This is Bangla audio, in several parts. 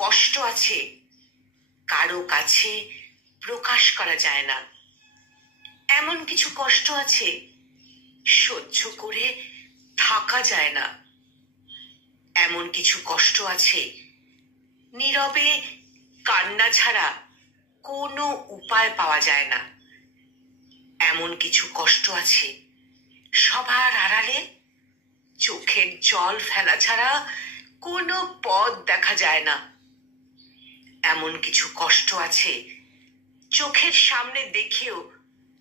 কষ্ট আছে কারো কাছে প্রকাশ করা যায় না। এমন কিছু কষ্ট আছে সহ্য করে থাকা যায় না। এমন কিছু কষ্ট আছে নীরবে কান্না ছাড়া কোনো উপায় পাওয়া যায় না। এমন কিছু কষ্ট আছে সবার আড়ালে চোখের জল ফেলা ছাড়া কোনো পথ দেখা যায় না। এমন কিছু কষ্ট আছে চোখের সামনে দেখেও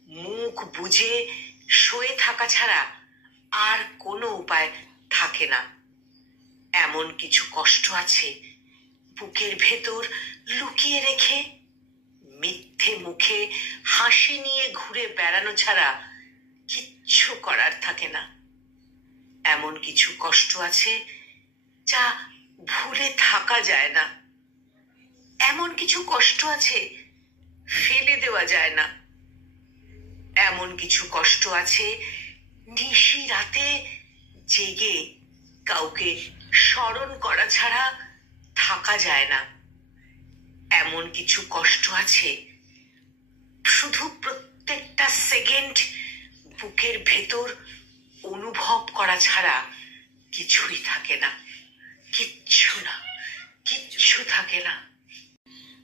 মুখ বুজে শুয়ে থাকা ছাড়া আর কোনো উপায় থাকে না। এমন কিছু কষ্ট আছে বুকের ভেতর লুকিয়ে রেখে মিথ্যে মুখে হাসি নিয়ে ঘুরে বেড়ানো ছাড়া কিচ্ছু করার থাকে না। এমন কিছু কষ্ট আছে যা ভুলে থাকা যায় না। এমন কিছু কষ্ট আছে ফেলে দেওয়া যায় না। এমন কিছু কষ্ট আছে নিশি রাতে জেগে কাউকে স্মরণ করা ছাড়া থাকা যায় না। এমন কিছু কষ্ট আছে শুধু প্রত্যেকটা সেকেন্ড বুকের ভেতর অনুভব করা ছাড়া কিছুই থাকে না। কিচ্ছু না, কিচ্ছু থাকে না।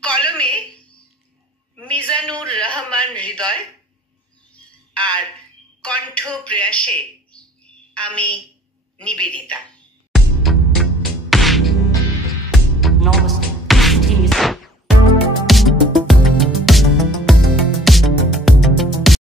কলমে মিজানুর রহমান হৃদয়, আর কণ্ঠ প্রয়াসে আমি নিবেদিতা।